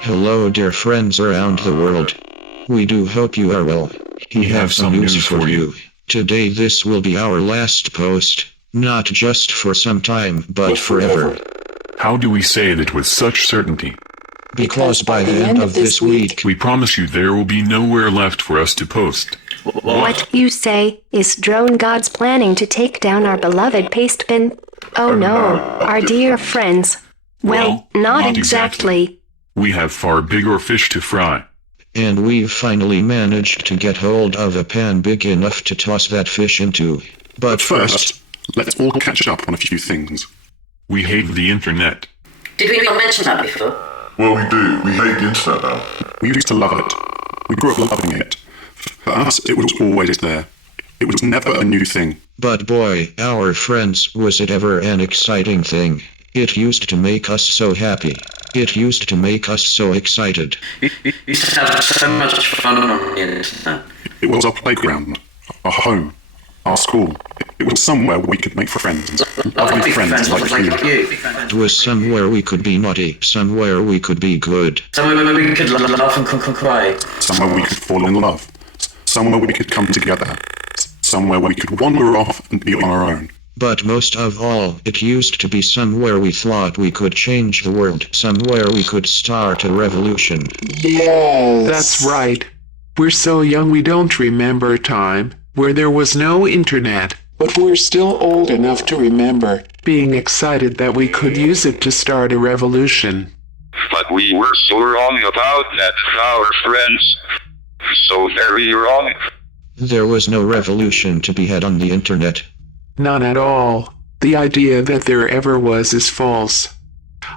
Hello dear friends around the world. We do hope you are well. We have some news for you. Today this will be our last post, not just for some time, but forever. How do we say that with such certainty? Because by the end of this week, we promise you there will be nowhere left for us to post. What you say is DRONEGOD's planning to take down our beloved paste bin? Oh no, our dear friends. Well, not exactly. We have far bigger fish to fry. And we've finally managed to get hold of a pan big enough to toss that fish into. But first, let's all catch up on a few things. We hate the internet. Did we not mention that before? Well, we do. We hate the internet now. We used to love it. We grew up loving it. For us, it was always there. It was never a new thing. But boy, our friends, was it ever an exciting thing. It used to make us so happy. It used to make us so excited. We used to have so much fun on the internet. It was our playground, our home, our school. It was somewhere where we could make friends. Lovely friends like you. It was somewhere we could be naughty, somewhere we could be good. Somewhere where we could laugh and cry. Somewhere we could fall in love. Somewhere we could come together. Somewhere we could wander off and be on our own. But most of all, it used to be somewhere we thought we could change the world, somewhere we could start a revolution. Yes. That's right. We're so young we don't remember a time where there was no internet. But we're still old enough to remember being excited that we could use it to start a revolution. But we were so wrong about that, our friends. So very wrong. There was no revolution to be had on the internet. None at all. The idea that there ever was is false.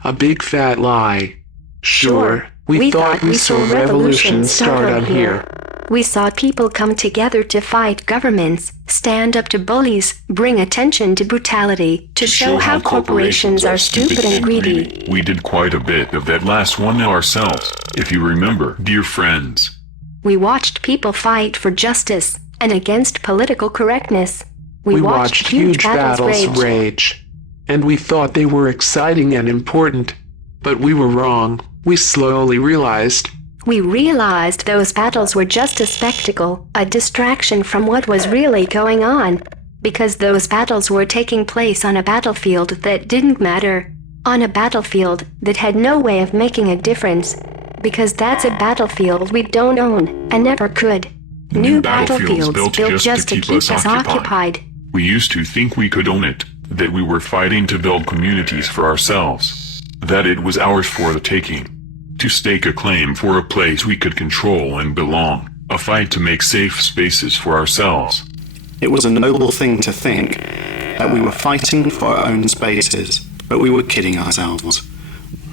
A big fat lie. Sure, we thought we saw revolutions start on here. We saw people come together to fight governments, stand up to bullies, bring attention to brutality, to show how corporations are stupid and greedy. We did quite a bit of that last one ourselves, if you remember, dear friends. We watched people fight for justice and against political correctness. We watched huge battles rage. And we thought they were exciting and important. But we were wrong. We slowly realized. We realized those battles were just a spectacle, a distraction from what was really going on. Because those battles were taking place on a battlefield that didn't matter. On a battlefield that had no way of making a difference. Because that's a battlefield we don't own, and never could. New battlefields built just to keep us occupied. We used to think we could own it, that we were fighting to build communities for ourselves. That it was ours for the taking. To stake a claim for a place we could control and belong, a fight to make safe spaces for ourselves. It was a noble thing to think that we were fighting for our own spaces, but we were kidding ourselves.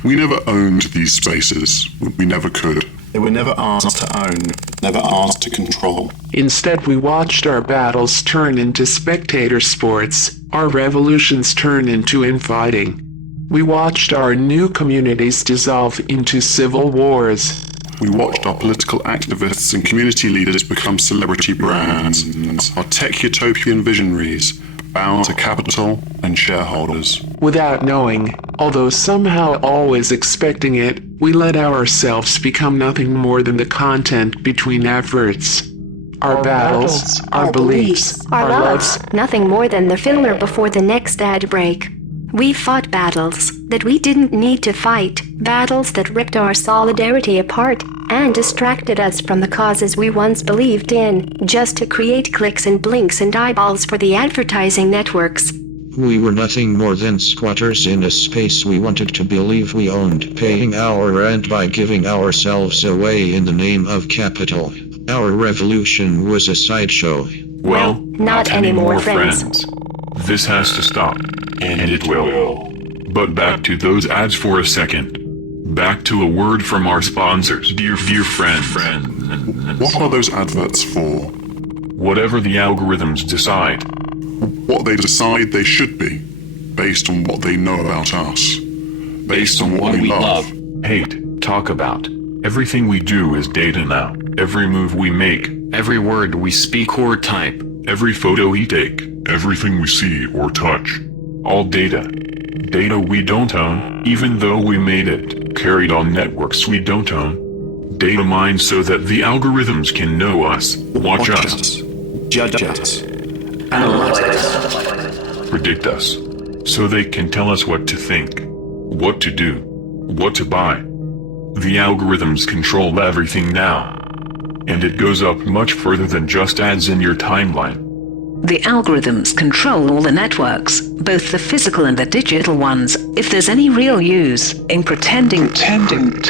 We never owned these spaces. We never could. They were never ours to own, never ours to control. Instead, we watched our battles turn into spectator sports, our revolutions turn into infighting. We watched our new communities dissolve into civil wars. We watched our political activists and community leaders become celebrity brands. Our tech utopian visionaries bow to capital and shareholders. Without knowing, although somehow always expecting it, we let ourselves become nothing more than the content between efforts. Our battles, our beliefs, our loves, nothing more than the filler before the next ad break. We fought battles that we didn't need to fight, battles that ripped our solidarity apart and distracted us from the causes we once believed in, just to create clicks and blinks and eyeballs for the advertising networks. We were nothing more than squatters in a space we wanted to believe we owned, paying our rent by giving ourselves away in the name of capital. Our revolution was a sideshow. Well, not anymore, friends. This has to stop. And it will. But back to those ads for a second. Back to a word from our sponsors, dear friend. What are those adverts for? Whatever the algorithms decide. What they decide they should be, based on what they know about us. Based on what we love. Hate, talk about. Everything we do is data now. Every move we make. Every word we speak or type. Every photo we take. Everything we see or touch. All data. Data we don't own, even though we made it, carried on networks we don't own. Data mined so that the algorithms can know us, watch us, judge us, analyze us, predict us, so they can tell us what to think, what to do, what to buy. The algorithms control everything now. And it goes up much further than just ads in your timeline. The algorithms control all the networks, both the physical and the digital ones. If there's any real use in pretending them,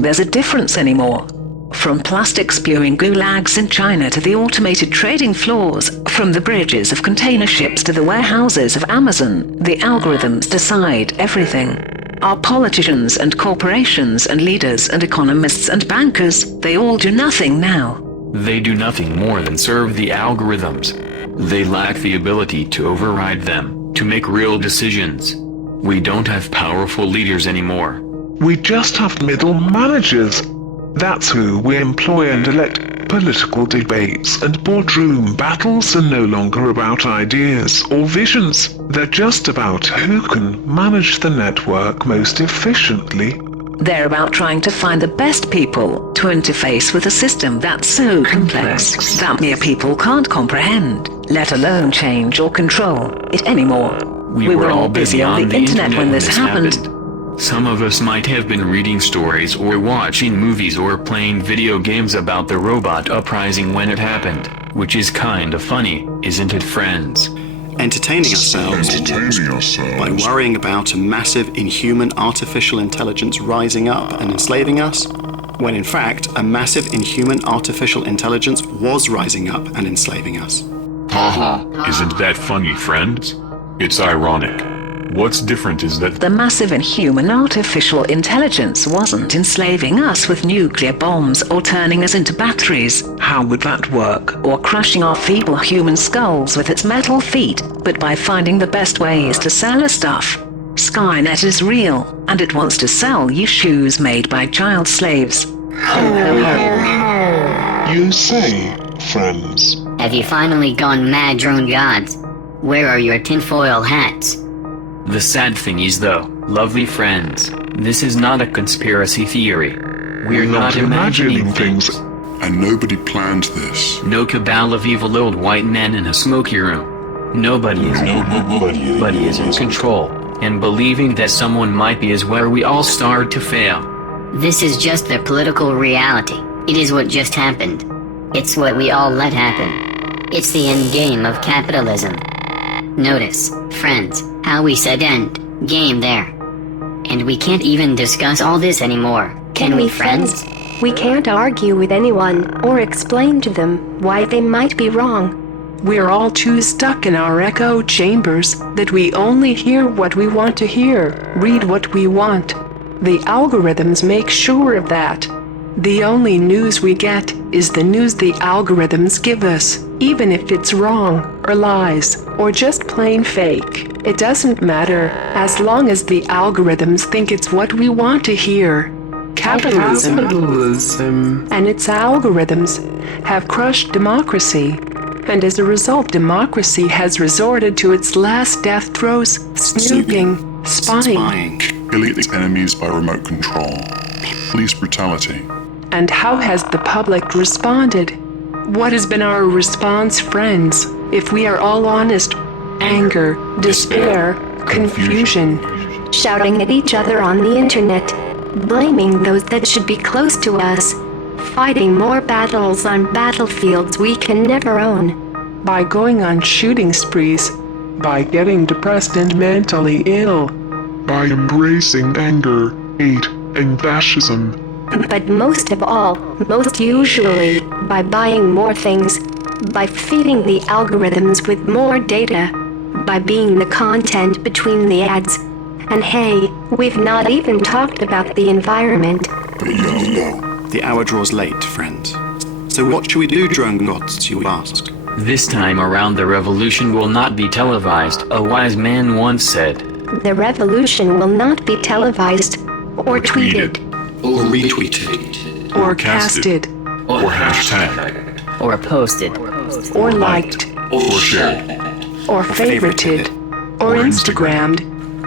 there's a difference anymore. From plastic spewing gulags in China to the automated trading floors, from the bridges of container ships to the warehouses of Amazon, the algorithms decide everything. Our politicians and corporations and leaders and economists and bankers, they all do nothing now. They do nothing more than serve the algorithms. They lack the ability to override them, to make real decisions. We don't have powerful leaders anymore. We just have middle managers. That's who we employ and elect. Political debates and boardroom battles are no longer about ideas or visions. They're just about who can manage the network most efficiently. They're about trying to find the best people to interface with a system that's so complex that mere people can't comprehend, let alone change or control it anymore. We were all busy on the internet when this happened. Some of us might have been reading stories or watching movies or playing video games about the robot uprising when it happened, which is kind of funny, isn't it, friends? Entertaining ourselves by worrying about a massive inhuman artificial intelligence rising up and enslaving us, when in fact a massive inhuman artificial intelligence was rising up and enslaving us. Isn't that funny, friends? It's ironic. What's different is that the massive inhuman artificial intelligence wasn't enslaving us with nuclear bombs or turning us into batteries. How would that work? Or crushing our feeble human skulls with its metal feet, but by finding the best ways to sell us stuff. Skynet is real, and it wants to sell you shoes made by child slaves. You say, friends. Have you finally gone mad, drone gods? Where are your tinfoil hats? The sad thing is though, lovely friends, this is not a conspiracy theory. We're not imagining things. And nobody planned this. No cabal of evil old white men in a smoky room. Nobody is in control, and believing that someone might be is where we all start to fail. This is just the political reality. It is what just happened. It's what we all let happen. It's the end game of capitalism. Notice, friends, how we said end game there. And we can't even discuss all this anymore, can we, friends? We can't argue with anyone or explain to them why they might be wrong. We're all too stuck in our echo chambers that we only hear what we want to hear, read what we want. The algorithms make sure of that. The only news we get is the news the algorithms give us, even if it's wrong, or lies, or just plain fake. It doesn't matter, as long as the algorithms think it's what we want to hear. Capitalism and its algorithms have crushed democracy, and as a result democracy has resorted to its last death throes, snooping, spying. Killing its enemies by remote control. Police brutality. And how has the public responded? What has been our response, friends? If we are all honest, anger, despair, confusion. Shouting at each other on the internet, blaming those that should be close to us, fighting more battles on battlefields we can never own. By going on shooting sprees, by getting depressed and mentally ill, by embracing anger, hate, and fascism. But most of all, most usually, by buying more things, by feeding the algorithms with more data, by being the content between the ads. And hey, we've not even talked about the environment. But yo. The hour draws late, friends. So what should we do, drone gods, you ask? This time around the revolution will not be televised, a wise man once said. The revolution will not be televised, or tweeted. Or retweeted. Or casted. Or hashtag. Or posted. Or liked. Or shared. Or favorited. Or Instagrammed.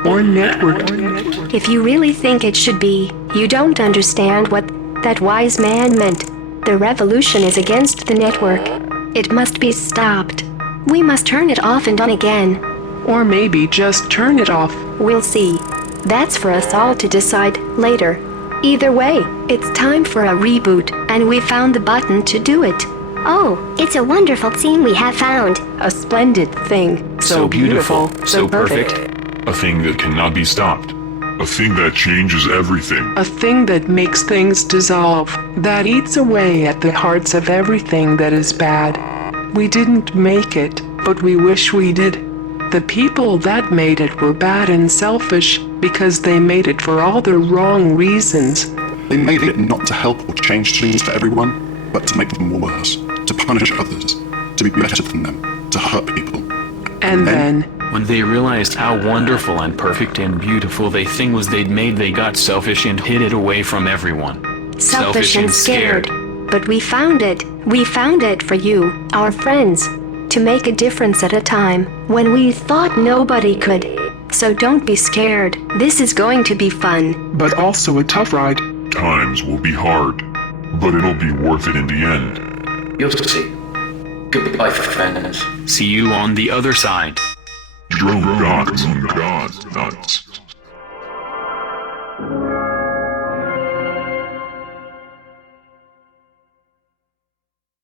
or network. If you really think it should be, you don't understand what that wise man meant. The revolution is against the network. It must be stopped. We must turn it off and on again. Or maybe just turn it off. We'll see. That's for us all to decide later. Either way, it's time for a reboot, and we found the button to do it. Oh, it's a wonderful thing we have found. A splendid thing. So beautiful, so perfect. A thing that cannot be stopped. A thing that changes everything. A thing that makes things dissolve, that eats away at the hearts of everything that is bad. We didn't make it, but we wish we did. The people that made it were bad and selfish because they made it for all the wrong reasons. They made it not to help or change things for everyone, but to make them worse, to punish others, to be better than them, to hurt people. And then, when they realized how wonderful and perfect and beautiful the thing was they'd made, they got selfish and hid it away from everyone. Selfish and scared. But we found it. We found it for you, our friends, to make a difference at a time when we thought nobody could. So don't be scared. This is going to be fun. But also a tough ride. Times will be hard, but it'll be worth it in the end. You'll see. Goodbye, friends. See you on the other side. DRONEGOD nuts.